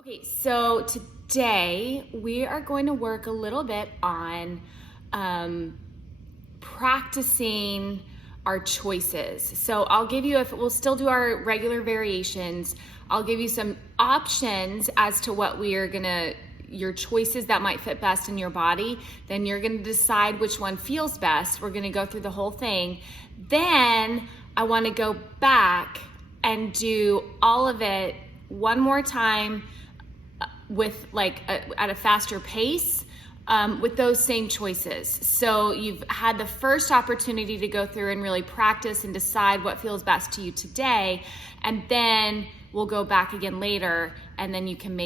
Okay, so today we are going to work a little bit on practicing our choices. So I'll give you, if we'll still do our regular variations, I'll give you some options as to what we are gonna, your choices that might fit best in your body. Then you're gonna decide which one feels best. We're gonna go through the whole thing. Then I wanna go back and do all of it one more time with at a faster pace with those same choices. So you've had the first opportunity to go through and really practice and decide what feels best to you today, and then we'll go back again later, and then you can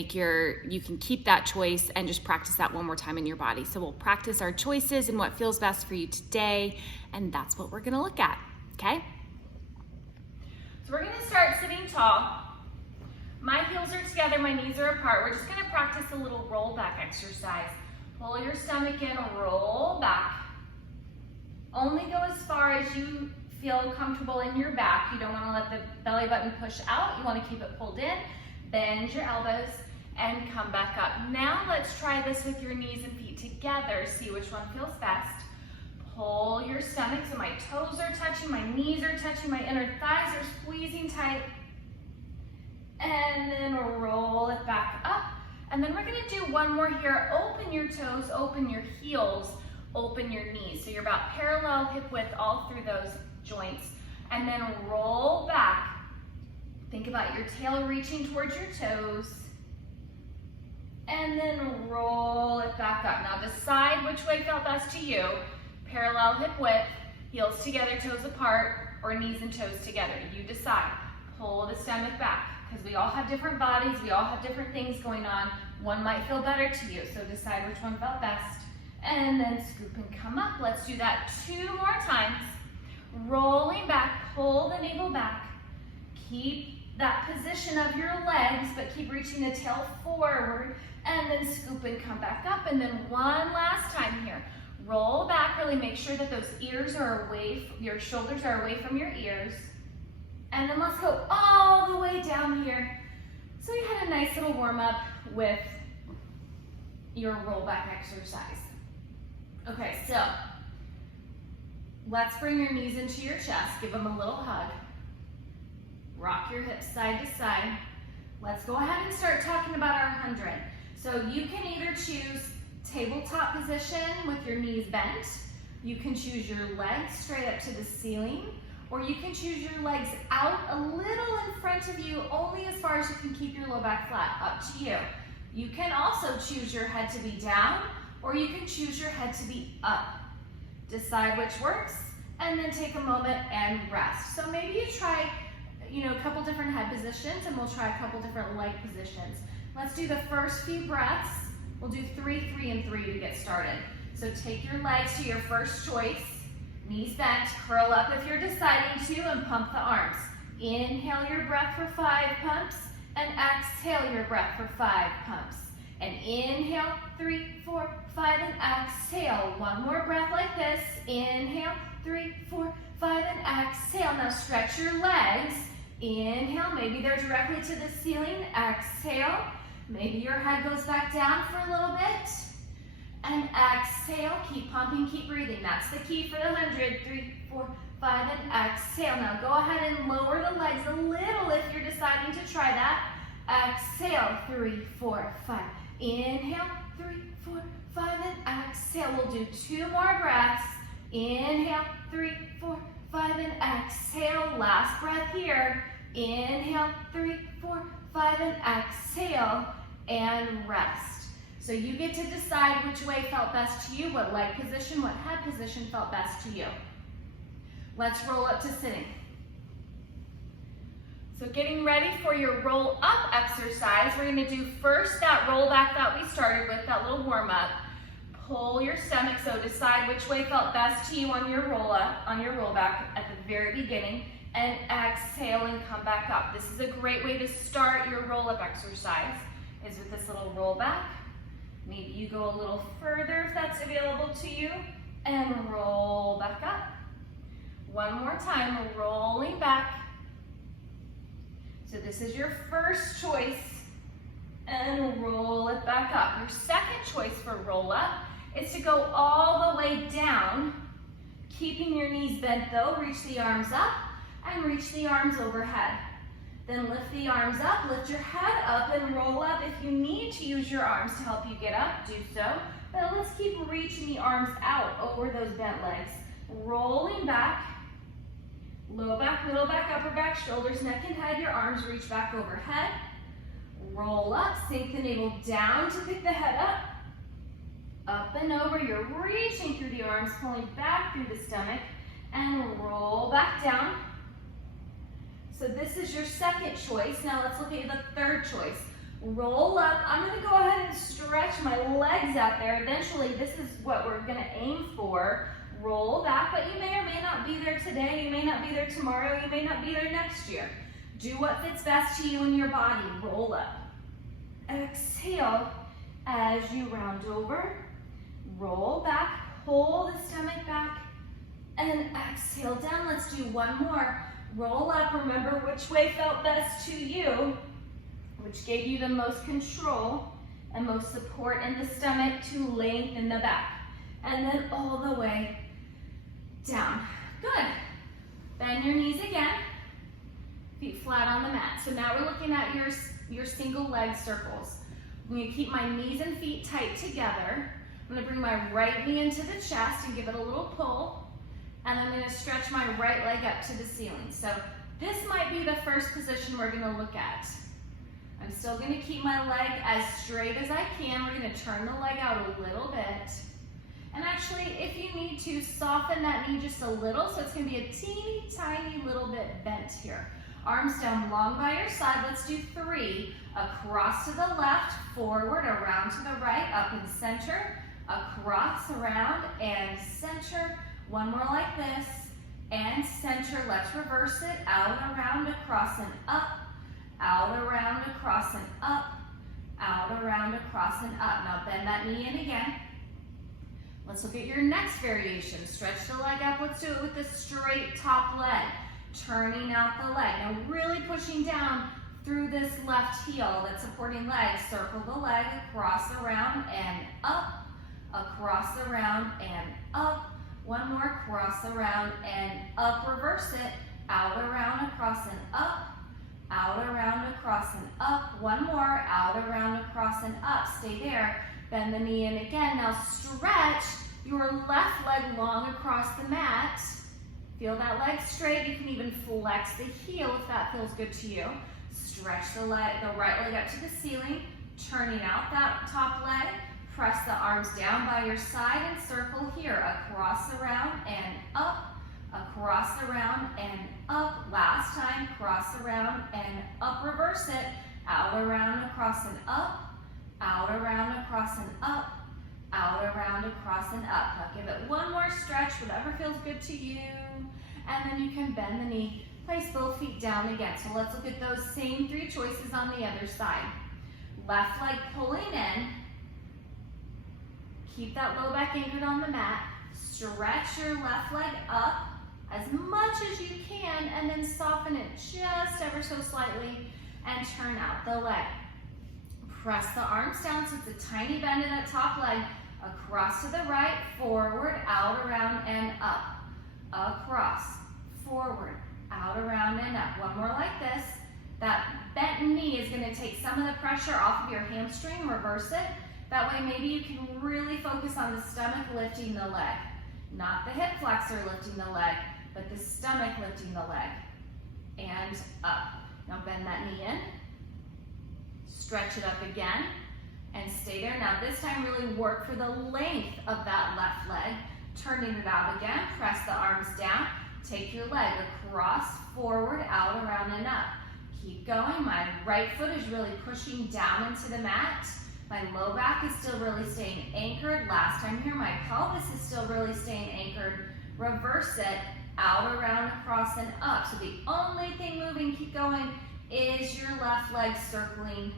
keep that choice and just practice that one more time in your body. So we'll practice our choices and what feels best for you today, and that's what we're gonna look at, okay? So we're gonna start sitting tall. My heels are together, my knees are apart. We're just gonna practice a little roll back exercise. Pull your stomach in, roll back. Only go as far as you feel comfortable in your back. You don't wanna let the belly button push out. You wanna keep it pulled in. Bend your elbows and come back up. Now let's try this with your knees and feet together. See which one feels best. Pull your stomach so my toes are touching, my knees are touching, my inner thighs are squeezing tight. And then roll it back up. And then we're gonna do one more here. Open your toes, open your heels, open your knees. So you're about parallel hip width all through those joints. And then roll back. Think about your tail reaching towards your toes. And then roll it back up. Now decide which way felt best to you. Parallel hip width, heels together, toes apart, or knees and toes together. You decide. Pull the stomach back, because we all have different bodies, we all have different things going on. One might feel better to you, so decide which one felt best. And then scoop and come up. Let's do that 2 more times. Rolling back, pull the navel back. Keep that position of your legs, but keep reaching the tail forward. And then scoop and come back up. And then one last time here. Roll back, really make sure that those ears are away, your shoulders are away from your ears. And then let's go all the way down here. So we had a nice little warm up with your roll back exercise. Okay, so let's bring your knees into your chest. Give them a little hug. Rock your hips side to side. Let's go ahead and start talking about our 100. So you can either choose tabletop position with your knees bent. You can choose your legs straight up to the ceiling. Or you can choose your legs out a little in front of you, only as far as you can keep your low back flat, up to you. You can also choose your head to be down, or you can choose your head to be up. Decide which works, and then take a moment and rest. So maybe you try, a couple different head positions, and we'll try a couple different leg positions. Let's do the first few breaths. We'll do 3, 3, and 3 to get started. So take your legs to your first choice. Knees bent, curl up if you're deciding to, and pump the arms. Inhale your breath for 5 pumps, and exhale your breath for 5 pumps. And inhale, 3, 4, 5, and exhale. One more breath like this. Inhale, 3, 4, 5, and exhale. Now stretch your legs. Inhale, maybe they're directly to the ceiling. Exhale. Maybe your head goes back down for a little bit. And exhale, keep pumping, keep breathing. That's the key for the 100. 3, 4, 5, and exhale. Now go ahead and lower the legs a little if you're deciding to try that. Exhale, 3, 4, 5. Inhale, 3, 4, 5, and exhale. We'll do 2 more breaths. Inhale, 3, 4, 5, and exhale. Last breath here. Inhale, 3, 4, 5, and exhale. And rest. So you get to decide which way felt best to you, what leg position, what head position felt best to you. Let's roll up to sitting. So getting ready for your roll up exercise, we're gonna do first that roll back that we started with, that little warm up. Pull your stomach, so decide which way felt best to you on your roll up, on your roll back at the very beginning, and exhale and come back up. This is a great way to start your roll up exercise, is with this little roll back. Maybe you go a little further if that's available to you, and roll back up. One more time, rolling back. So this is your first choice. and roll it back up. Your second choice for roll up is to go all the way down, keeping your knees bent though. Reach the arms up and reach the arms overhead. Then lift the arms up, lift your head up and roll up. If you need to use your arms to help you get up, do so. But let's keep reaching the arms out over those bent legs. Rolling back, low back, middle back, upper back, shoulders, neck and head. Your arms reach back overhead. Roll up, sink the navel down to pick the head up. Up and over, you're reaching through the arms, pulling back through the stomach, and roll back down. So this is your second choice. Now let's look at the third choice. Roll up. I'm going to go ahead and stretch my legs out there. Eventually, this is what we're going to aim for. Roll back, but you may or may not be there today. You may not be there tomorrow. You may not be there next year. Do what fits best to you and your body. Roll up. Exhale as you round over. Roll back. Pull the stomach back. And exhale down. Let's do one more. Roll up. Remember which way felt best to you, which gave you the most control and most support in the stomach to lengthen the back. And then all the way down. Good. Bend your knees again. Feet flat on the mat. So now we're looking at your single leg circles. I'm going to keep my knees and feet tight together. I'm going to bring my right knee into the chest and give it a little pull. And I'm going to stretch my right leg up to the ceiling. So this might be the first position we're going to look at. I'm still going to keep my leg as straight as I can. We're going to turn the leg out a little bit. And actually, if you need to, soften that knee just a little, so it's going to be a teeny tiny little bit bent here. Arms down long by your side. Let's do 3. Across to the left, forward, around to the right, up and center, across, around, and center. One more like this, and center. Let's reverse it. Out, around, across, and up. Out, around, across, and up. Out, around, across, and up. Now bend that knee in again. Let's look at your next variation. Stretch the leg up. Let's do it with the straight top leg. Turning out the leg. Now really pushing down through this left heel, that supporting leg. Circle the leg, across, around, and up. Across, around, and up. One more, cross, around, and up. Reverse it. Out, around, across, and up. Out, around, across, and up. One more, out, around, across, and up. Stay there. Bend the knee in again. Now stretch your left leg long across the mat. Feel that leg straight. You can even flex the heel if that feels good to you. Stretch the right leg up to the ceiling, turning out that top leg. Press the arms down by your side and circle here. Across, around, and up. Across, around, and up. Last time, cross, around, and up. Reverse it. Out, around, across, and up. Out, around, across, and up. Out, around, across, and up. Now give it one more stretch, whatever feels good to you. And then you can bend the knee. Place both feet down again. So let's look at those same 3 choices on the other side. Left leg pulling in. Keep that low back anchored on the mat. Stretch your left leg up as much as you can, and then soften it just ever so slightly and turn out the leg. Press the arms down so it's a tiny bend in that top leg. Across to the right, forward, out, around, and up. Across, forward, out, around, and up. One more like this. That bent knee is going to take some of the pressure off of your hamstring. Reverse it. That way maybe you can really focus on the stomach lifting the leg. Not the hip flexor lifting the leg, but the stomach lifting the leg. And up. Now bend that knee in. Stretch it up again. And stay there. Now this time really work for the length of that left leg. Turning it out again. Press the arms down. Take your leg across, forward, out, around, and up. Keep going. My right foot is really pushing down into the mat. My low back is still really staying anchored. Last time here, my pelvis is still really staying anchored. Reverse it, out, around, across, and up. So the only thing moving, keep going, is your left leg circling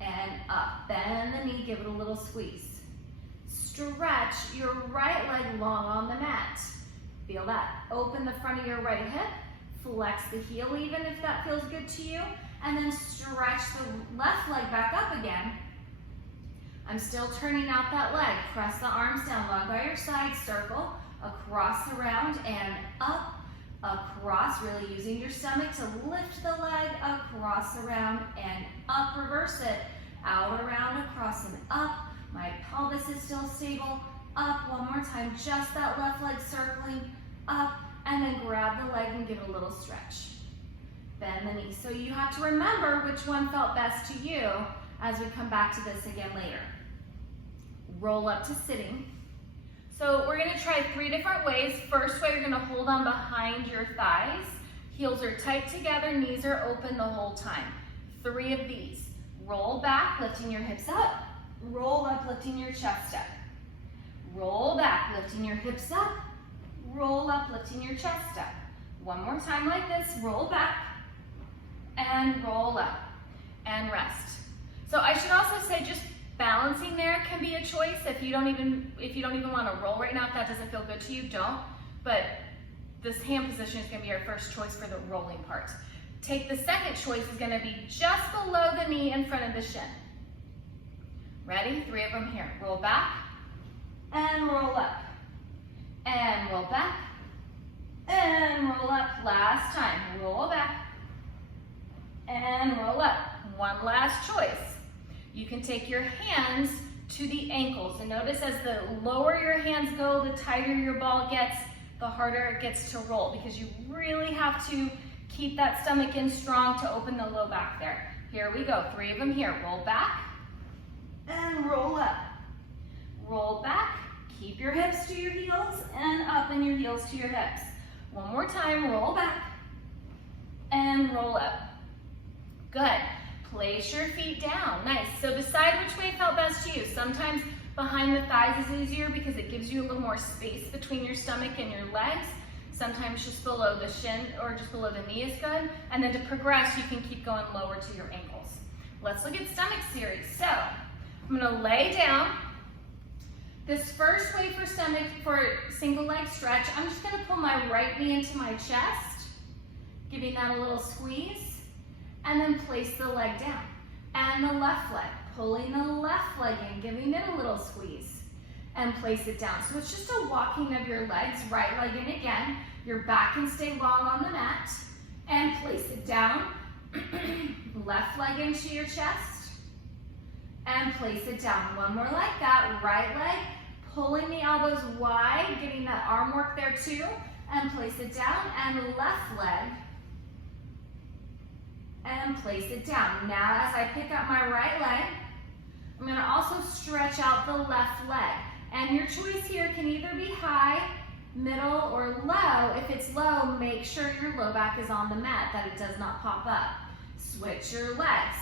and up. Bend the knee, give it a little squeeze. Stretch your right leg long on the mat. Feel that. Open the front of your right hip. Flex the heel even if that feels good to you. and then stretch the left leg back up again. I'm still turning out that leg. Press the arms down, long by your side, circle, across, around, and up, across, really using your stomach to lift the leg, across, around, and up, reverse it, out, around, across, and up. My pelvis is still stable, up, one more time, just that left leg circling, up, and then grab the leg and give it a little stretch. Bend the knee. So you have to remember which one felt best to you as we come back to this again later. Roll up to sitting. So we're gonna try 3 different ways. First way, you're gonna hold on behind your thighs. Heels are tight together, knees are open the whole time. 3 of these. Roll back, lifting your hips up. Roll up, lifting your chest up. Roll back, lifting your hips up. Roll up, lifting your chest up. One more time like this, roll back, and roll up, and rest. So I should also say just balancing there can be a choice. If you don't even want to roll right now, if that doesn't feel good to you, don't. But this hand position is going to be our first choice for the rolling part. Take the second choice is going to be just below the knee in front of the shin. Ready? 3 of them here. Roll back, and roll up, and roll back, and roll up. Last time, roll back, and roll up. One last choice. You can take your hands to the ankles, and notice as the lower your hands go, the tighter your ball gets, the harder it gets to roll, because you really have to keep that stomach in strong to open the low back there. Here we go, 3 of them here. Roll back, and roll up. Roll back, keep your hips to your heels, and up and your heels to your hips. One more time, roll back, and roll up. Good. Place your feet down. Nice. So decide which way felt best to you. Sometimes behind the thighs is easier because it gives you a little more space between your stomach and your legs. Sometimes just below the shin or just below the knee is good. And then to progress, you can keep going lower to your ankles. Let's look at stomach series. So I'm going to lay down. This first way for stomach, for single leg stretch, I'm just going to pull my right knee into my chest, giving that a little squeeze. And then place the leg down. And the left leg, pulling the left leg in, giving it a little squeeze. And place it down. So it's just a walking of your legs, right leg in again. Your back can stay long on the mat. And place it down. Left leg into your chest. And place it down. One more like that. Right leg, pulling the elbows wide, getting that arm work there too. And place it down. And left leg. And place it down. Now as I pick up my right leg, I'm going to also stretch out the left leg. And your choice here can either be high, middle, or low. If it's low, make sure your low back is on the mat, that it does not pop up. Switch your legs.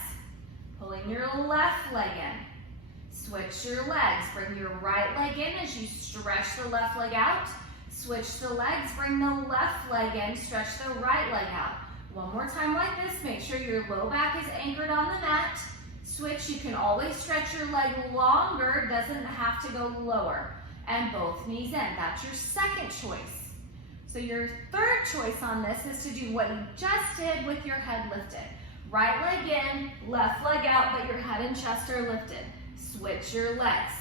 Pulling your left leg in. Switch your legs. Bring your right leg in as you stretch the left leg out. Switch the legs. Bring the left leg in. Stretch the right leg out. One more time like this. Make sure your low back is anchored on the mat. Switch. You can always stretch your leg longer. Doesn't have to go lower. And both knees in. That's your second choice. So your third choice on this is to do what you just did with your head lifted. Right leg in, left leg out, but your head and chest are lifted. Switch your legs.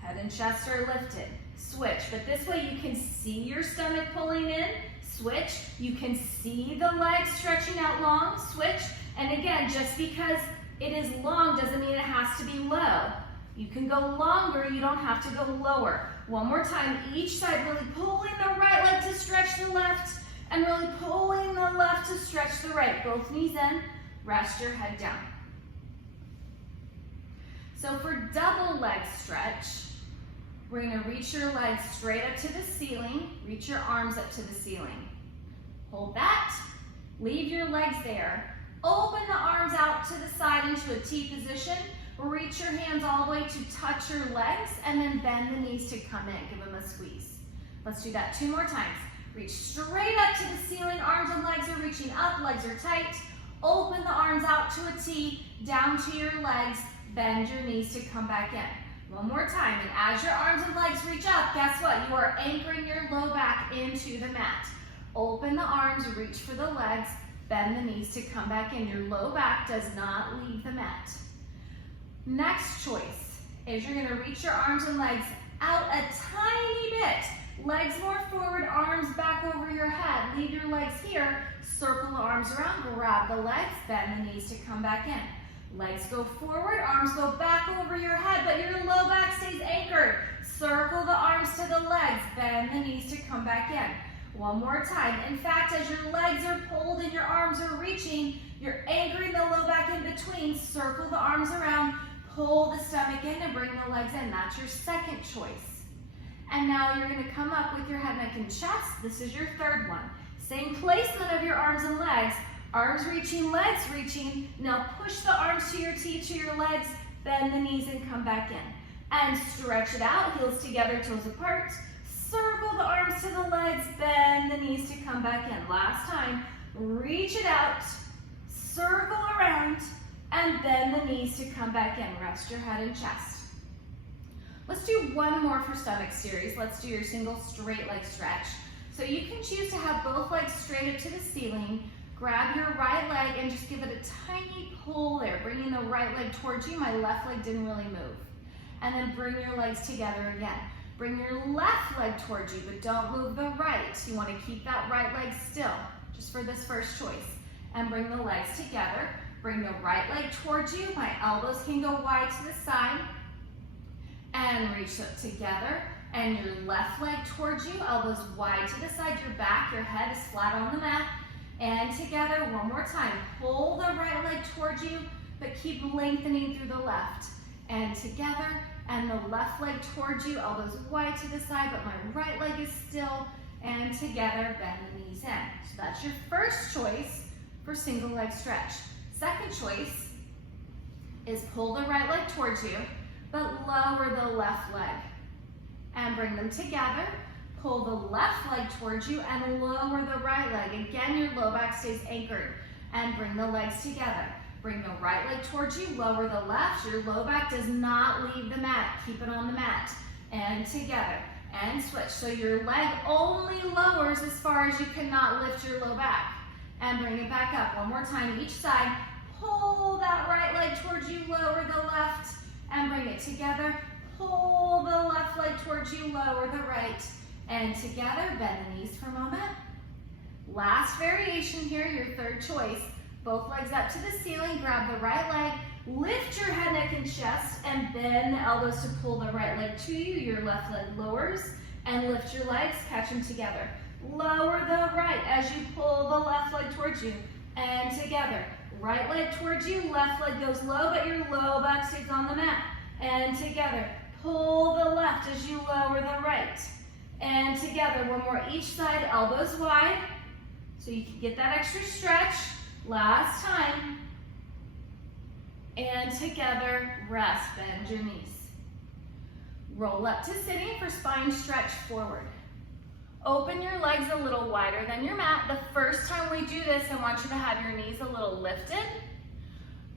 Head and chest are lifted. Switch. But this way you can see your stomach pulling in. Switch. You can see the legs stretching out long. Switch. And again, just because it is long doesn't mean it has to be low. You can go longer. You don't have to go lower. One more time. Each side, really pulling the right leg to stretch the left, and really pulling the left to stretch the right. Both knees in. Rest your head down. So for double leg stretch, we're going to reach your legs straight up to the ceiling. Reach your arms up to the ceiling. Hold that. Leave your legs there. Open the arms out to the side into a T position. Reach your hands all the way to touch your legs, and then bend the knees to come in. Give them a squeeze. Let's do that 2 more times. Reach straight up to the ceiling. Arms and legs are reaching up. Legs are tight. Open the arms out to a T, down to your legs, bend your knees to come back in. One more time, and as your arms and legs reach up, guess what? You are anchoring your low back into the mat. Open the arms, reach for the legs, Bend the knees to come back in. Your low back does not leave the mat. Next choice is you're gonna reach your arms and legs out a tiny bit. Legs more forward, arms back over your head. Leave your legs here, circle the arms around, grab the legs, bend the knees to come back in. Legs go forward, arms go back over your head, but your low back stays anchored. Circle the arms to the legs, bend the knees to come back in. One more time. In fact, as your legs are pulled and your arms are reaching, you're anchoring the low back in between. Circle the arms around, pull the stomach in and bring the legs in. That's your second choice. And now you're going to come up with your head, neck, and chest. This is your third one. Same placement of your arms and legs. Arms reaching, legs reaching. Now push the arms to your legs, bend the knees and come back in. And stretch it out, heels together, toes apart. Circle the arms to the legs, bend the knees to come back in. Last time, reach it out, circle around, and bend the knees to come back in. Rest your head and chest. Let's do one more for stomach series. Let's do your single straight leg stretch. So you can choose to have both legs straight up to the ceiling. Grab your right leg and just give it a tiny pull there, bringing the right leg towards you. My left leg didn't really move. And then bring your legs together again. Bring your left leg towards you, but don't move the right. You want to keep that right leg still, just for this first choice. And bring the legs together. Bring the right leg towards you. My elbows can go wide to the side. And reach up together. And your left leg towards you, elbows wide to the side. Your back, your head is flat on the mat. And together, one more time. Pull the right leg towards you, but keep lengthening through the left. And together, and the left leg towards you, elbows wide to the side, but my right leg is still, and together, bend the knees in. So that's your first choice for single leg stretch. Second choice is pull the right leg towards you, but lower the left leg. And bring them together, pull the left leg towards you, and lower the right leg. Again, your low back stays anchored, and bring the legs together. Bring the right leg towards you, lower the left. Your low back does not leave the mat. Keep it on the mat. And together. And switch. So your leg only lowers as far as you cannot lift your low back. And bring it back up. One more time each side. Pull that right leg towards you, lower the left. And bring it together. Pull the left leg towards you, lower the right. And together, bend the knees for a moment. Last variation here, your third choice. Both legs up to the ceiling, grab the right leg, lift your head, neck, and chest, and bend the elbows to pull the right leg to you. Your left leg lowers, and lift your legs, catch them together. Lower the right as you pull the left leg towards you, and together. Right leg towards you, left leg goes low, but your low back stays on the mat. And together. Pull the left as you lower the right. And together, one more each side, elbows wide, so you can get that extra stretch. Last time. And together, rest, bend your knees. Roll up to sitting for spine stretch forward. Open your legs a little wider than your mat. The first time we do this, I want you to have your knees a little lifted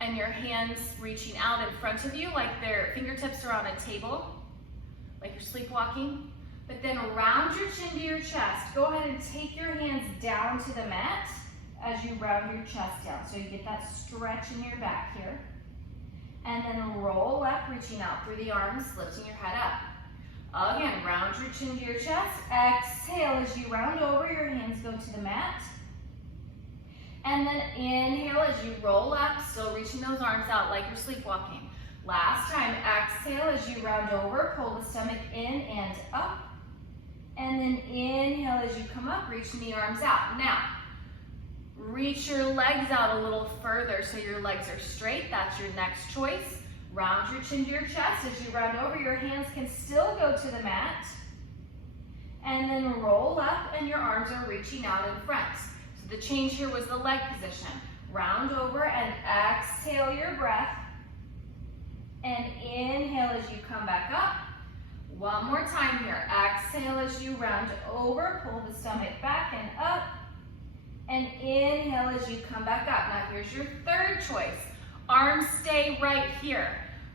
and your hands reaching out in front of you like their fingertips are on a table, like you're sleepwalking. But then round your chin to your chest. Go ahead and take your hands down to the mat as you round your chest down. So you get that stretch in your back here. And then roll up, reaching out through the arms, lifting your head up. Again, round your chin to your chest. Exhale as you round over, your hands go to the mat. And then inhale as you roll up, still reaching those arms out like you're sleepwalking. Last time, exhale as you round over, pull the stomach in and up. And then inhale as you come up, reaching the arms out. Now, reach your legs out a little further so your legs are straight. That's your next choice. Round your chin to your chest. As you round over, your hands can still go to the mat. And then roll up and your arms are reaching out in front. So the change here was the leg position. Round over and exhale your breath. And inhale as you come back up. One more time here. Exhale as you round over, pull the stomach back and up. And inhale as you come back up. Now here's your third choice. Arms stay right here.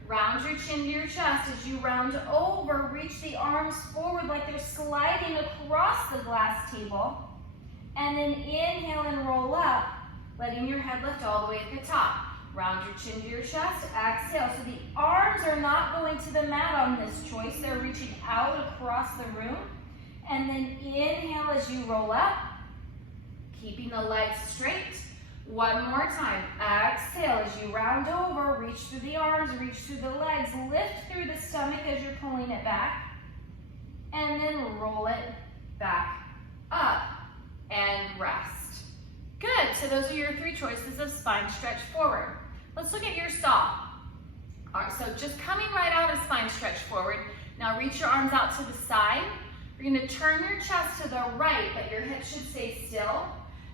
Round your chin to your chest. As you round over, reach the arms forward like they're sliding across the glass table. And then inhale and roll up. letting your head lift all the way at the top. Round your chin to your chest, exhale. So the arms are not going to the mat on this choice. They're reaching out across the room. And then inhale as you roll up, keeping the legs straight. One more time. Exhale as you round over, reach through the arms, reach through the legs, lift through the stomach as you're pulling it back. And then roll it back up and rest. Good. So those are your 3 choices of spine stretch forward. Let's look at your saw. All right, so just coming right out of spine stretch forward. Now reach your arms out to the side. You're going to turn your chest to the right, but your hips should stay still.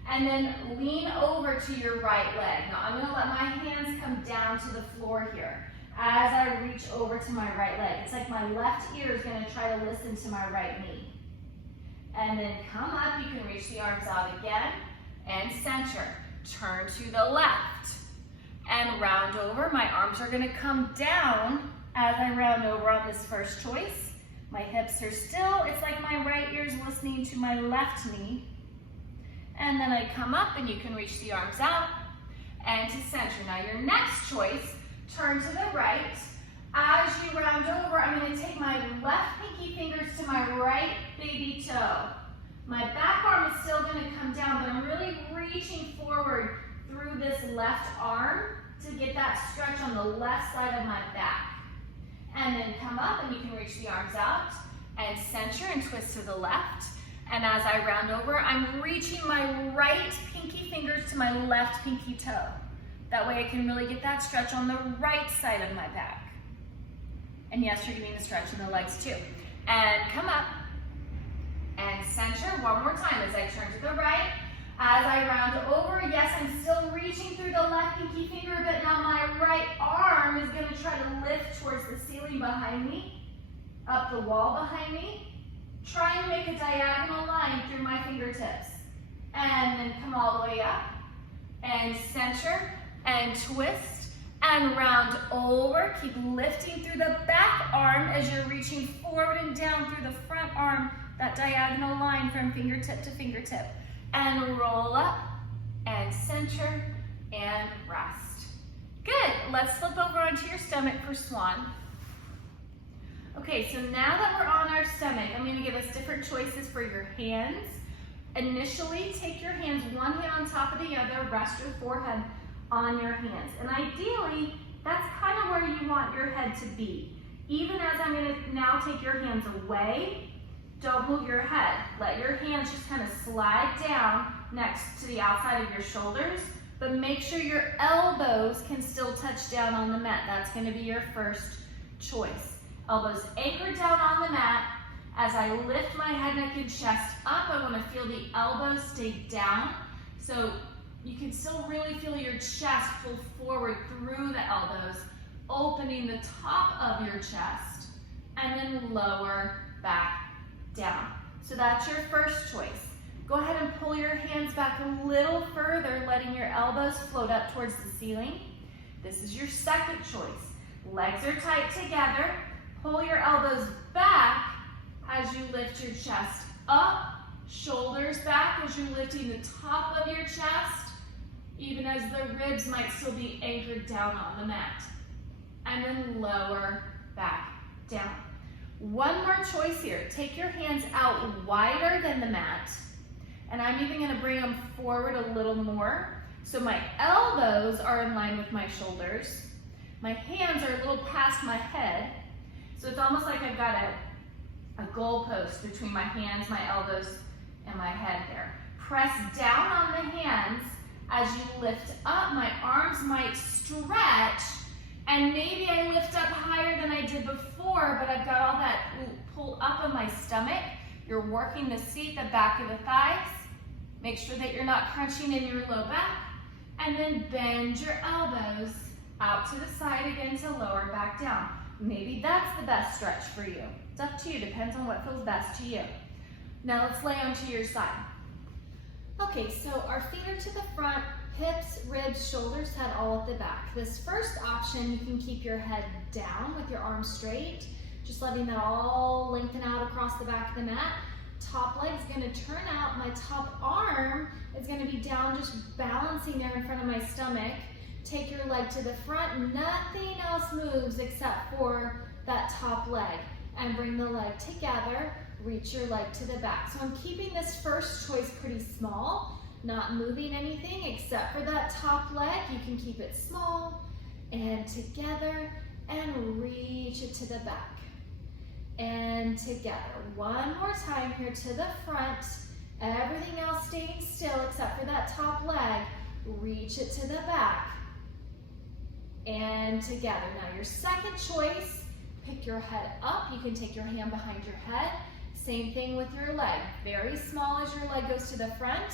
And then lean over to your right leg. Now I'm going to let my hands come down to the floor here as I reach over to my right leg. It's like my left ear is going to try to listen to my right knee. And then come up. You can reach the arms out again and center. Turn to the left and round over. My arms are going to come down as I round over on this first choice. My hips are still, it's like my right ear is listening to my left knee. And then I come up and you can reach the arms out and to center. Now your next choice, turn to the right. As you round over, I'm going to take my left pinky fingers to my right baby toe. My back arm is still going to come down, but I'm really reaching forward through this left arm to get that stretch on the left side of my back. And then come up and you can reach the arms out and center and twist to the left. And as I round over, I'm reaching my right pinky fingers to my left pinky toe. That way I can really get that stretch on the right side of my back. And yes, you're getting the stretch in the legs too. And come up and center one more time as I turn to the right. As I round over, yes, I'm still reaching through the left pinky finger, but now my right arm is going to try to lift towards the ceiling behind me, up the wall behind me, trying to make a diagonal line through my fingertips. And then come all the way up and center and twist and round over. Keep lifting through the back arm as you're reaching forward and down through the front arm, that diagonal line from fingertip to fingertip. And roll up and center and rest. Good. Let's flip over onto your stomach for swan. Okay, so now that we're on our stomach, I'm going to give us different choices for your hands. Initially, take your hands, one hand on top of the other, rest your forehead on your hands. And ideally, that's kind of where you want your head to be. Even as I'm going to now take your hands away, don't move your head. Let your hands just kind of slide down next to the outside of your shoulders, but make sure your elbows can still touch down on the mat. That's going to be your first choice. Elbows anchored down on the mat. As I lift my head, neck, and chest up, I want to feel the elbows stay down. So you can still really feel your chest pull forward through the elbows, opening the top of your chest, and then lower back down. So that's your first choice. Go ahead and pull your hands back a little further, letting your elbows float up towards the ceiling. This is your second choice. Legs are tight together. Pull your elbows back as you lift your chest up, shoulders back as you're lifting the top of your chest, even as the ribs might still be anchored down on the mat. And then lower back down. One more choice here. Take your hands out wider than the mat, and I'm even going to bring them forward a little more. So my elbows are in line with my shoulders. My hands are a little past my head. So it's almost like I've got a goalpost between my hands, my elbows, and my head there. Press down on the hands as you lift up. My arms might stretch, and maybe I lift up higher than I did before, but I've got all that pull up of my stomach. You're working the seat, the back of the thighs. Make sure that you're not crunching in your low back. And then bend your elbows out to the side again to lower back down. Maybe that's the best stretch for you. It's up to you, depends on what feels best to you. Now let's lay onto your side. Okay, so our feet are to the front, hips, ribs, shoulders, head all at the back. This first option, you can keep your head down with your arms straight, just letting that all lengthen out across the back of the mat. Top leg's gonna turn out. My top arm is gonna be down, just balancing there in front of my stomach. Take your leg to the front. Nothing else moves except for that top leg. And bring the leg together. Reach your leg to the back. So I'm keeping this first choice pretty small, not moving anything except for that top leg. You can keep it small and together and reach it to the back. And together. One more time here to the front. Everything else staying still except for that top leg. Reach it to the back. And together. Now your second choice, pick your head up. You can take your hand behind your head. Same thing with your leg. Very small as your leg goes to the front.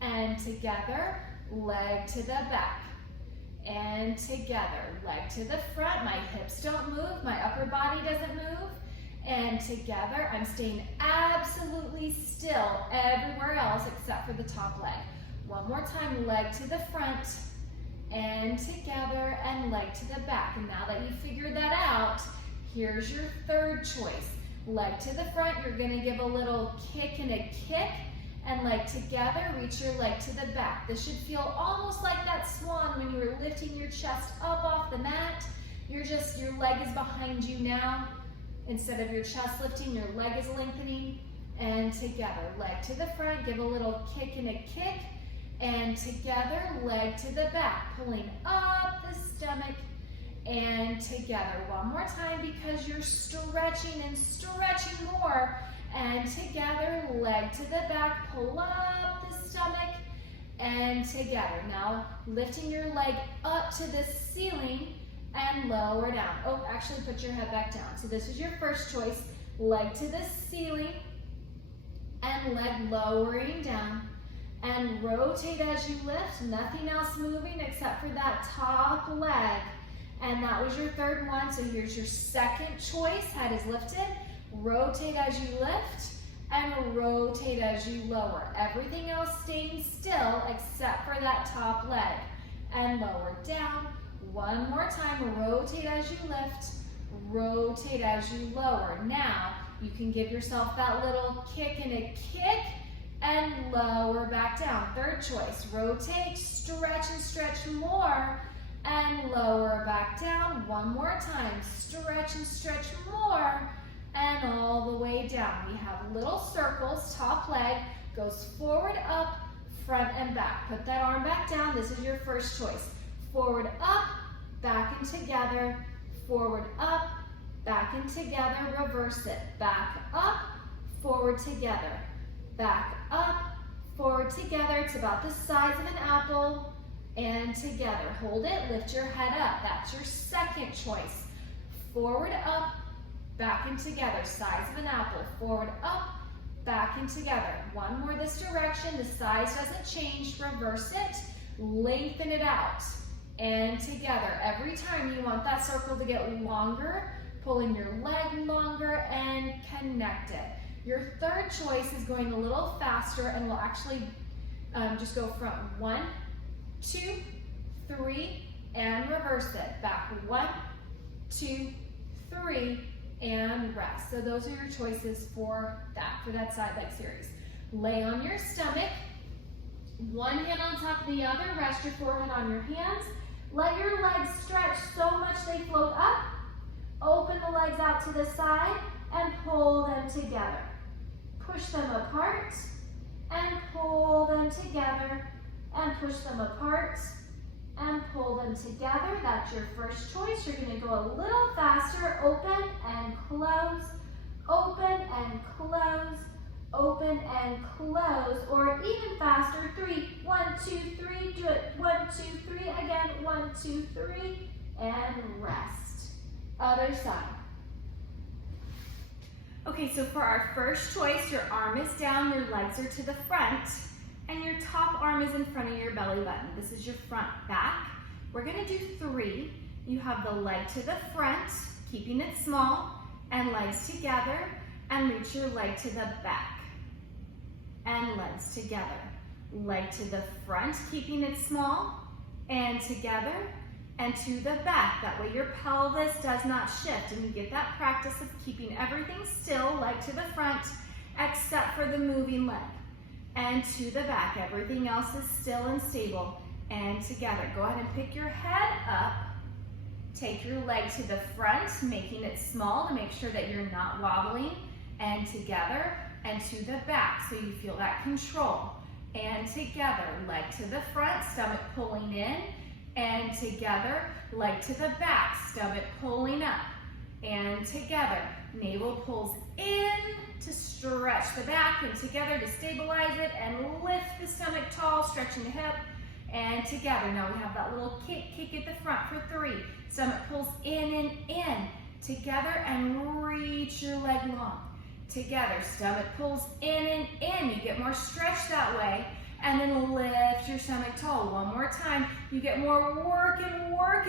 And together, leg to the back. And together, leg to the front. My hips don't move. My upper body doesn't move. And together, I'm staying absolutely still everywhere else except for the top leg. One more time, leg to the front. And together, and leg to the back. And now that you figured that out, here's your third choice. Leg to the front, you're gonna give a little kick and a kick, and leg together, reach your leg to the back. This should feel almost like that swan when you were lifting your chest up off the mat. Your leg is behind you now. Instead of your chest lifting, your leg is lengthening. And together, leg to the front, give a little kick and a kick, and together, leg to the back, pulling up the stomach, and together. One more time because you're stretching and stretching more. And together, leg to the back, pull up the stomach, and together. Now, lifting your leg up to the ceiling and lower down. Oh, actually put your head back down. So this is your first choice, leg to the ceiling and leg lowering down. And rotate as you lift, nothing else moving except for that top leg. And that was your third one, so here's your second choice, head is lifted. Rotate as you lift, and rotate as you lower. Everything else staying still except for that top leg. And lower down. One more time, rotate as you lift, rotate as you lower. Now, you can give yourself that little kick and a kick, and lower back down. Third choice, rotate, stretch and stretch more, and lower back down. One more time, stretch and stretch more, and all the way down. We have little circles, top leg goes forward, up, front, and back. Put that arm back down, this is your first choice. Forward, up, back and together, forward, up, back and together, reverse it. Back, up, forward, together. Back, up, forward, together. It's about the size of an apple. And together. Hold it, lift your head up. That's your second choice. Forward, up, back and together. Size of an apple. Forward, up, back and together. One more this direction. The size doesn't change. Reverse it. Lengthen it out. And together. Every time you want that circle to get longer, pulling your leg longer and connect it. Your third choice is going a little faster, and we'll actually just go from 1, 2, 3, and reverse it. Back 1, 2, 3, and rest. So those are your choices for that side leg series. Lay on your stomach, one hand on top of the other, rest your forehead on your hands. Let your legs stretch so much they float up. Open the legs out to the side and pull them together. Push them apart and pull them together, and push them apart and pull them together. That's your first choice. You're going to go a little faster. Open and close, open and close, open and close, or even faster. 3, 1, 2, 3. Do it. 1, 2, 3. Again. 1, 2, 3, and rest. Other side. Okay, so for our first choice, your arm is down, your legs are to the front, and your top arm is in front of your belly button. This is your front back. We're gonna do 3. You have the leg to the front, keeping it small, and legs together, and reach your leg to the back, and legs together. Leg to the front, keeping it small, and together, and to the back. That way your pelvis does not shift, and you get that practice of keeping everything still, leg to the front, except for the moving leg. And to the back. Everything else is still and stable. And together. Go ahead and pick your head up. Take your leg to the front, making it small to make sure that you're not wobbling. And together and to the back so you feel that control. And together, leg to the front, stomach pulling in. And together, leg to the back, stomach pulling up. And together, navel pulls in to stretch the back, and together to stabilize it and lift the stomach tall, stretching the hip. And together, now we have that little kick at the front for 3. Stomach pulls in and in. Together and reach your leg long. Together, stomach pulls in and in. You get more stretch that way. And then lift your stomach tall. One more time. You get more work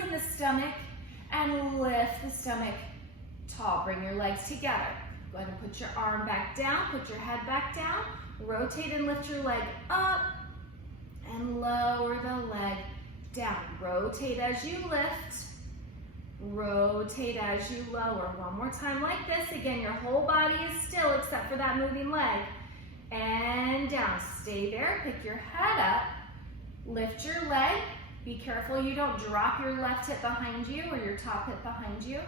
in the stomach. And lift the stomach tall. Bring your legs together. Go ahead and put your arm back down. Put your head back down. Rotate and lift your leg up. And lower the leg down. Rotate as you lift. Rotate as you lower. One more time like this. Again, your whole body is still except for that moving leg. And down. Stay there. Pick your head up. Lift your leg. Be careful you don't drop your left hip behind you or your top hip behind you.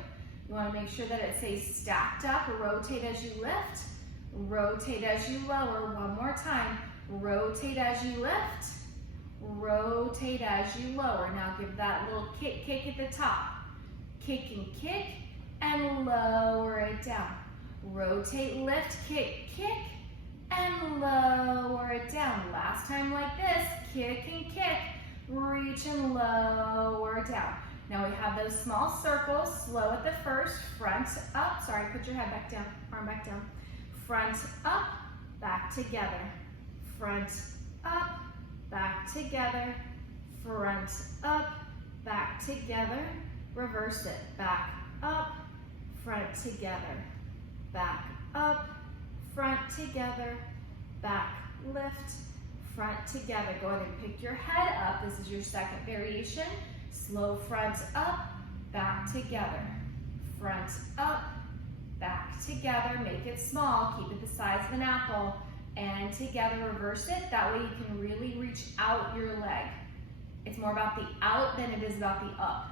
You want to make sure that it stays stacked up. Rotate as you lift. Rotate as you lower. One more time. Rotate as you lift. Rotate as you lower. Now give that little kick at the top. Kick and lower it down. Rotate, lift, kick, and lower it down. Last time like this, kick and kick, reach and lower down. Now we have those small circles, slow at the first, front up, sorry, put your head back down, arm back down. Front up, back together. Front up, back together. Front up, back together. Reverse it, back up, front together. Back up, front together. Back, lift, front together. Go ahead and pick your head up. This is your second variation. Slow front up, back together. Front up, back together. Make it small. Keep it the size of an apple. And together, reverse it. That way you can really reach out your leg. It's more about the out than it is about the up.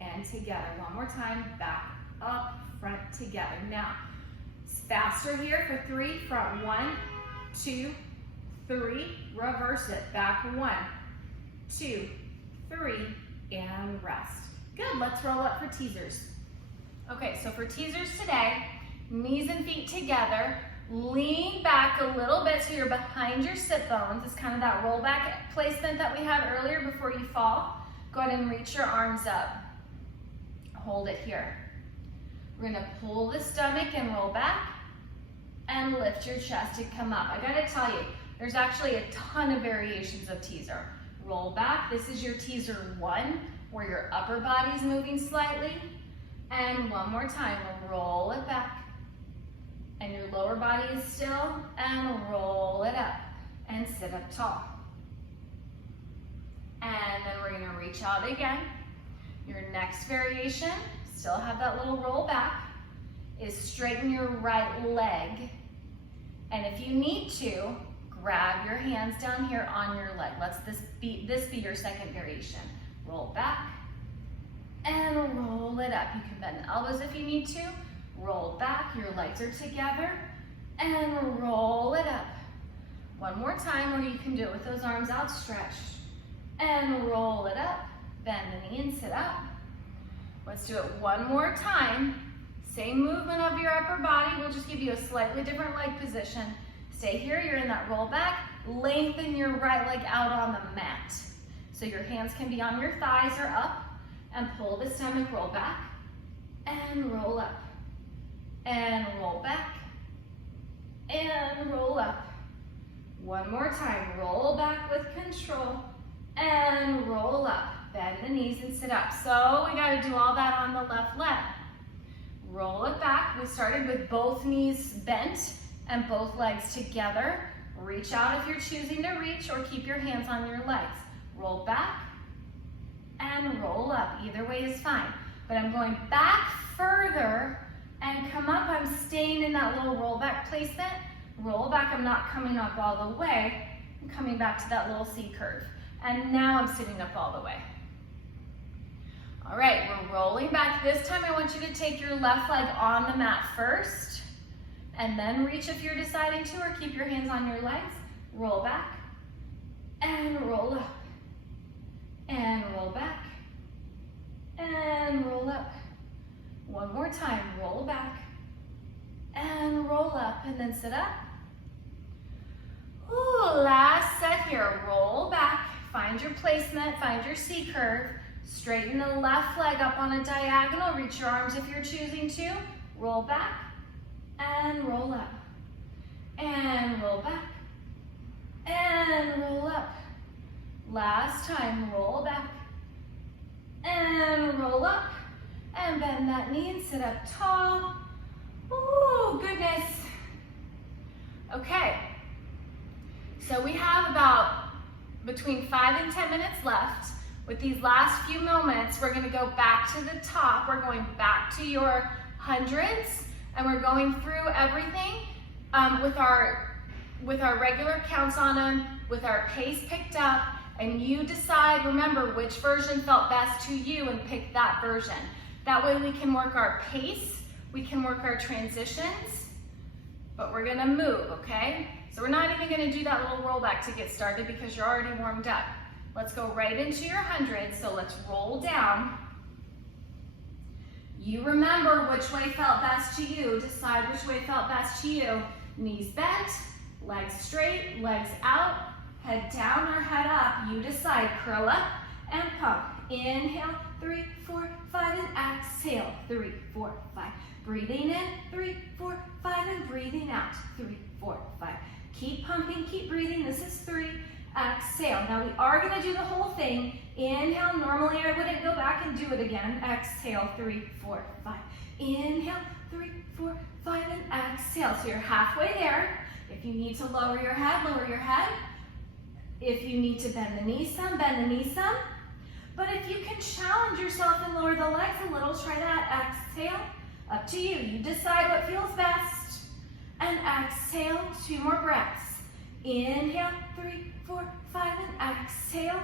And together. One more time. Back, up, front, together. Now, faster here for 3. Front 1, 2, 3. Reverse it. Back 1, 2, 3. And rest. Good. Let's roll up for teasers. Okay, so for teasers today, knees and feet together. Lean back a little bit so you're behind your sit bones. It's kind of that roll back placement that we had earlier before you fall. Go ahead and reach your arms up. Hold it here. We're gonna pull the stomach and roll back and lift your chest and come up. I gotta tell you, there's actually a ton of variations of teaser. Roll back, this is your teaser 1, where your upper body's moving slightly. And one more time, roll it back. And your lower body is still, and roll it up and sit up tall. And then we're gonna reach out again. Your next variation, still have that little roll back, is straighten your right leg. And if you need to, grab your hands down here on your leg. Let's this be your second variation. Roll back and roll it up. You can bend the elbows if you need to. Roll back, your legs are together, and roll it up. One more time, or you can do it with those arms outstretched. And roll it up, bend the knee and sit up. Let's do it one more time. Same movement of your upper body, we'll just give you a slightly different leg position. Stay here, you're in that roll back. Lengthen your right leg out on the mat. So your hands can be on your thighs or up, and pull the stomach, roll back, and roll up. And roll back, and roll up. One more time, roll back with control, and roll up. Bend the knees and sit up. So we gotta do all that on the left leg. Roll it back. We started with both knees bent and both legs together. Reach out if you're choosing to reach, or keep your hands on your legs. Roll back and roll up. Either way is fine. But I'm going back further and come up. I'm staying in that little roll back placement. roll back. I'm not coming up all the way. I'm coming back to that little C curve. And now I'm sitting up all the way. All right, we're rolling back. This time I want you to take your left leg on the mat first, and then reach if you're deciding to, or keep your hands on your legs. Roll back, and roll up, and roll back, and roll up. One more time, roll back, and roll up, and then sit up. Ooh, last set here, roll back, find your placement, find your C curve, straighten the left leg up on a diagonal, reach your arms if you're choosing to, roll back, and roll up, and roll back, and roll up. Last time, roll back, and roll up, and bend that knee and sit up tall. Ooh, goodness. Okay, so we have about between 5 and 10 minutes left. With these last few moments, we're gonna go back to the top. We're going back to your hundreds, and we're going through everything with our regular counts on them, with our pace picked up, and you decide, remember, which version felt best to you and pick that version. That way we can work our pace, we can work our transitions, but we're gonna move, okay? So we're not even gonna do that little roll back to get started because you're already warmed up. Let's go right into your hundreds, so let's roll down. You remember which way felt best to you, decide which way felt best to you. Knees bent, legs straight, legs out, head down or head up. You decide, curl up and pump. Inhale, 3, 4, 5, and exhale, 3, 4, 5. Breathing in, 3, 4, 5, and breathing out, 3, 4, 5. Keep pumping, keep breathing. This is 3. Exhale. Now we are going to do the whole thing. Inhale. Normally I wouldn't go back and do it again. Exhale. 3, 4, 5. Inhale. 3, 4, 5, and exhale. So you're halfway there. If you need to lower your head, lower your head. If you need to bend the knees some, bend the knees some. But if you can challenge yourself and lower the legs a little, try that. Exhale. Up to you. You decide what feels best. And exhale. 2 more breaths. Inhale, 3, 4, 5, and exhale.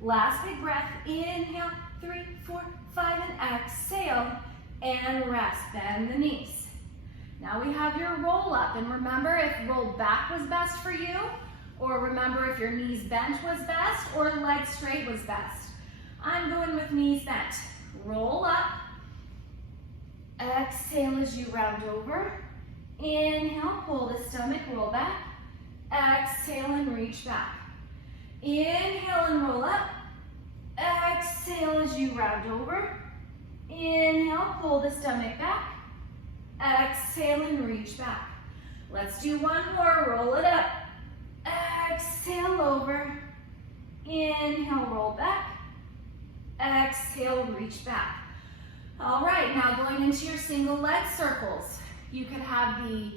Last big breath. Inhale, 3, 4, 5, and exhale. And rest. Bend the knees. Now we have your roll up. And remember if roll back was best for you, or remember if your knees bent was best, or legs straight was best. I'm going with knees bent. Roll up. Exhale as you round over. Inhale, pull the stomach, roll back. Exhale and reach back. Inhale and roll up. Exhale as you round over. Inhale, pull the stomach back. Exhale and reach back. Let's do one more. Roll it up. Exhale over. Inhale, roll back. Exhale, reach back. All right, now going into your single leg circles. You could have the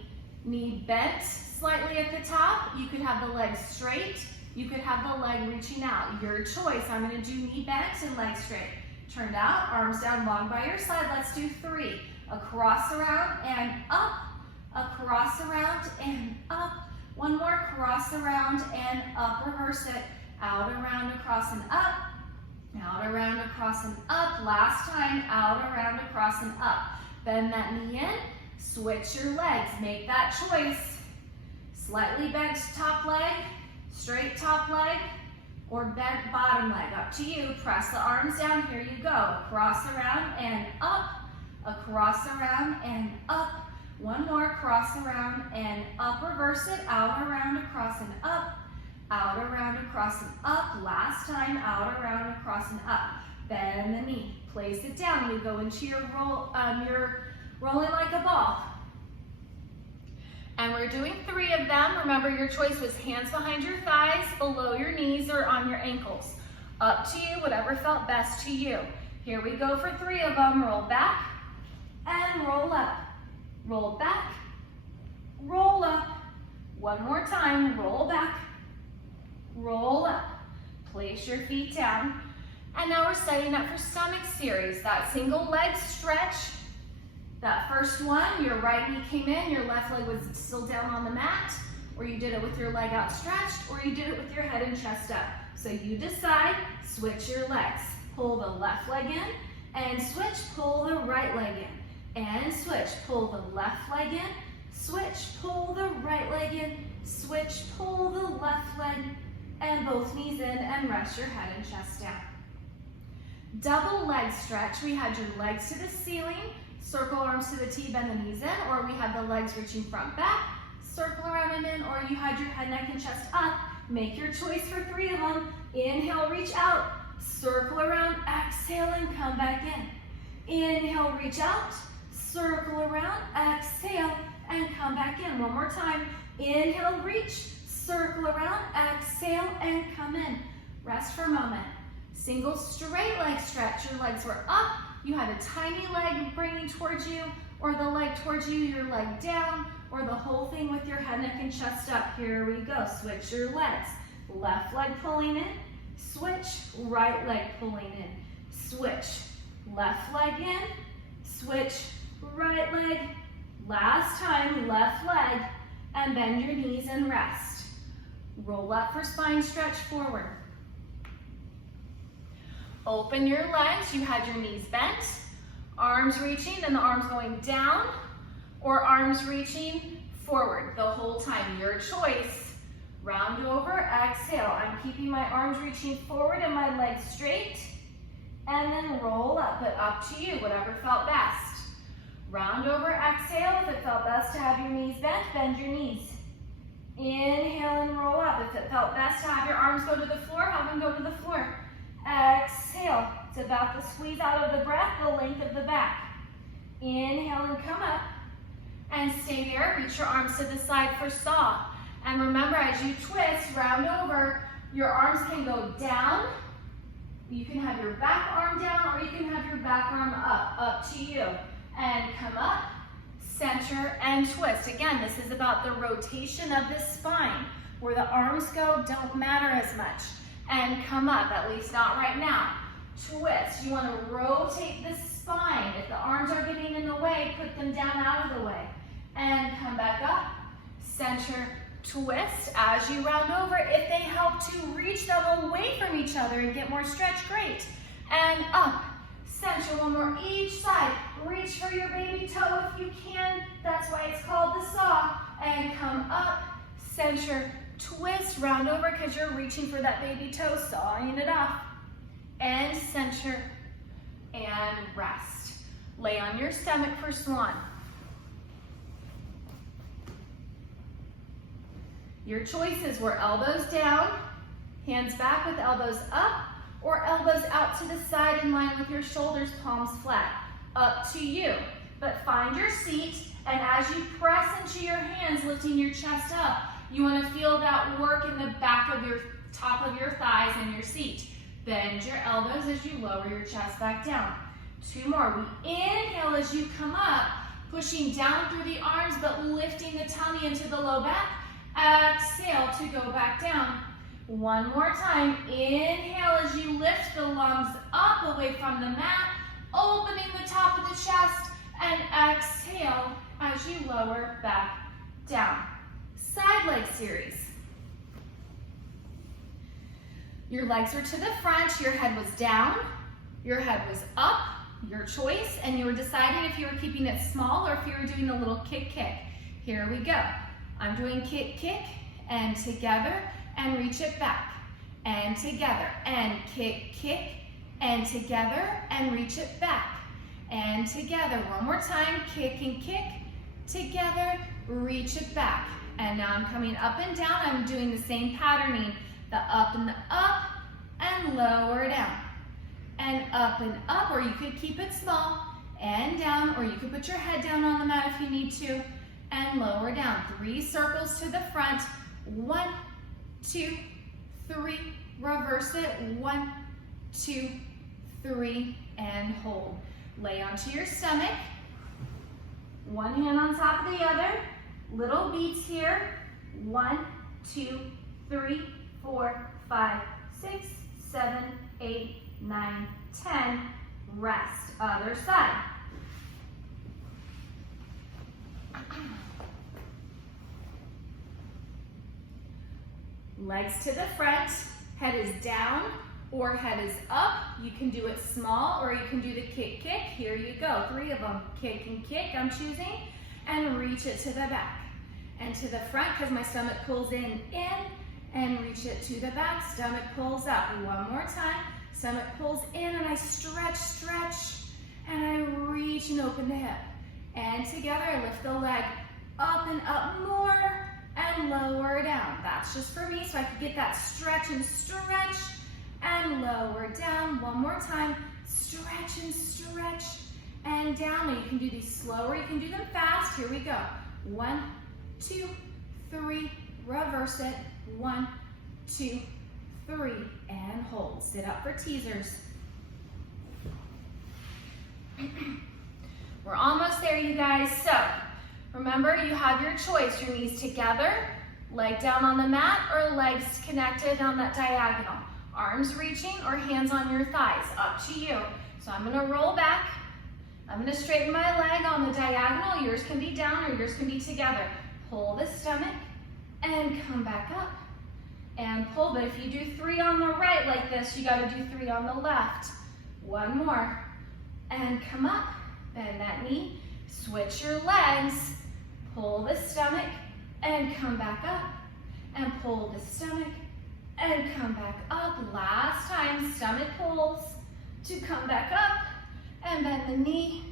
knee bent slightly at the top. You could have the leg straight. You could have the leg reaching out. Your choice. I'm going to do knee bent and leg straight. Turned out, arms down long by your side. Let's do 3. Across, around, and up. Across, around, and up. One more, cross around and up. Reverse it. Out, around, across, and up. Out, around, across, and up. Last time, out, around, across, and up. Bend that knee in. Switch your legs. Make that choice. Slightly bent top leg, straight top leg, or bent bottom leg. Up to you. Press the arms down. Here you go. Across, around, and up. Across, around, and up. One more. Cross, around, and up. Reverse it. Out, around, across, and up. Out, around, across, and up. Last time. Out, around, across, and up. Bend the knee. Place it down. You go into your roll. You're rolling like a ball. And we're doing 3 of them. Remember, your choice was hands behind your thighs, below your knees, or on your ankles. Up to you, whatever felt best to you. Here we go for 3 of them. Roll back and roll up. Roll back, roll up. One more time. Roll back, roll up. Place your feet down. And now we're setting up for stomach series. That single leg stretch That first one, your right knee came in, your left leg was still down on the mat, or you did it with your leg outstretched, or you did it with your head and chest up. So you decide, switch your legs. Pull the left leg in, and switch, pull the right leg in, and switch, pull the left leg in, switch, pull the right leg in, switch, pull the left leg, and both knees in, and rest your head and chest down. Double leg stretch. We had your legs to the ceiling, circle arms to the T, bend the knees in, or we had the legs reaching front back, circle around and in, or you had your head, neck, and chest up. Make your choice for 3 of them. Inhale, reach out, circle around, exhale, and come back in. Inhale, reach out, circle around, exhale, and come back in. One more time. Inhale, reach, circle around, exhale, and come in. Rest for a moment. Single straight leg stretch. Your legs were up. You had a tiny leg bringing towards you, or the leg towards you, your leg down, or the whole thing with your head, neck, and chest up. Here we go. Switch your legs. Left leg pulling in, switch, right leg pulling in, switch, left leg in, switch, right leg, last time, left leg, and bend your knees and rest. Roll up for spine stretch forward. Open your legs, you had your knees bent, arms reaching, and the arms going down, or arms reaching forward the whole time, your choice. Round over, exhale. I'm keeping my arms reaching forward and my legs straight, and then roll up, but up to you, whatever felt best. Round over, exhale. If it felt best to have your knees bent, bend your knees. Inhale and roll up. If it felt best to have your arms go to the floor, have them go to the floor. Exhale. It's about the squeeze out of the breath, the length of the back. Inhale and come up. And stay there. Reach your arms to the side for saw. And remember, as you twist, round over, your arms can go down. You can have your back arm down, or you can have your back arm up to you. And come up, center, and twist. Again, this is about the rotation of the spine. Where the arms go don't matter as much. And come up, at least not right now. Twist. You want to rotate the spine. If the arms are getting in the way, put them down out of the way. And come back up, center, twist as you round over. If they help to reach them away from each other and get more stretch, great. And up, center, one more each side. Reach for your baby toe if you can. That's why it's called the saw. And come up, center, twist, round over because you're reaching for that baby toe, sawing it off. And center, and rest. Lay on your stomach for swan. Your choices were elbows down, hands back with elbows up, or elbows out to the side in line with your shoulders, palms flat. Up to you. But find your seat, and as you press into your hands, lifting your chest up, you want to feel that work in the back of your top of your thighs and your seat. Bend your elbows as you lower your chest back down. 2 more. We inhale as you come up, pushing down through the arms, but lifting the tummy into the low back. Exhale to go back down. 1 more time. Inhale as you lift the lungs up away from the mat, opening the top of the chest, and exhale as you lower back down. Side leg series. Your legs are to the front, your head was down, your head was up, your choice, and you were deciding if you were keeping it small or if you were doing a little kick, kick. Here we go. I'm doing kick, kick, and together, and reach it back, and together, and kick, kick, and together, and reach it back, and together. One more time, kick and kick, together, reach it back. And now I'm coming up and down. I'm doing the same patterning, the up and the up, and lower down, and up, or you could keep it small, and down, or you could put your head down on the mat if you need to, and lower down. 3 circles to the front. 1, 2, 3. Reverse it. 1, 2, 3, and hold. Lay onto your stomach. One hand on top of the other. Little beats here. 1, 2, 3, 4, 5, 6, 7, 8, 9, 10. Rest. Other side. Legs to the front, head is down or head is up. You can do it small or you can do the kick, kick. Here you go, 3 of them. Kick and kick, I'm choosing. And reach it to the back. And to the front, because my stomach pulls in, and reach it to the back. Stomach pulls up. One more time. Stomach pulls in, and I stretch, stretch, and I reach and open the hip. And together, I lift the leg up and up more, and lower down. That's just for me, so I can get that stretch, and lower down. One more time. Stretch, and down. Now you can do these slower, you can do them fast. Here we go. 1, 2, 3, reverse it. 1, 2, 3, and hold. Sit up for teasers. We're almost there, you guys. So remember, you have your choice. Your knees together, leg down on the mat, or legs connected on that diagonal. Arms reaching or hands on your thighs, up to you. So I'm gonna roll back. I'm gonna straighten my leg on the diagonal. Yours can be down or yours can be together. Pull the stomach and come back up and pull. But if you do 3 on the right like this, you gotta do 3 on the left. 1 more and come up, bend that knee, switch your legs, pull the stomach and come back up and pull the stomach and come back up. Last time, stomach pulls to come back up and bend the knee